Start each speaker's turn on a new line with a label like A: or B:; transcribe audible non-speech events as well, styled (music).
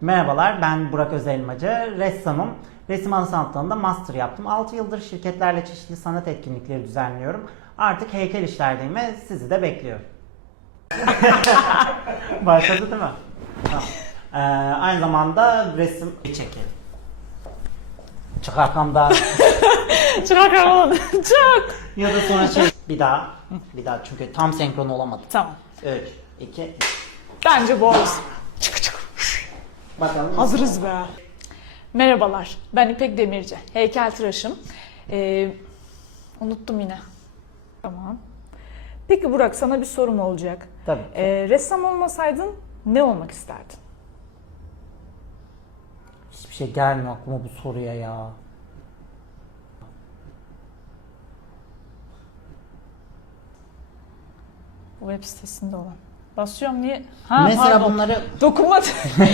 A: Merhabalar, ben Burak Özelmacı, ressamım. Resim alı sanatlarında master yaptım. 6 yıldır şirketlerle çeşitli sanat etkinlikleri düzenliyorum. Artık heykel işlerdeyim ve sizi de bekliyorum. (laughs) Başladı değil mi? Tamam. Ee, aynı zamanda resim çekelim. Çık arkamdan. (laughs)
B: Çıkar karavan. (laughs) Çık.
A: ya da sonra şey bir daha. Bir daha çünkü tam senkron olamadı.
B: Tamam.
A: 3, 2,
B: Bence bu olsun.
A: Bakalım.
B: Hazırız be. Merhabalar. Ben İpek Demirci. Heykeltıraşım. Ee, unuttum yine. Tamam. Peki Burak sana bir sorum olacak.
A: Tabii.
B: Ee, ressam olmasaydın ne olmak isterdin?
A: Hiçbir şey gelmiyor aklıma bu soruya ya.
B: Bu web sitesinde olan. Basıyorum niye? Ha,
A: Mesela
B: pardon.
A: bunları
B: Dokunmadı. (laughs)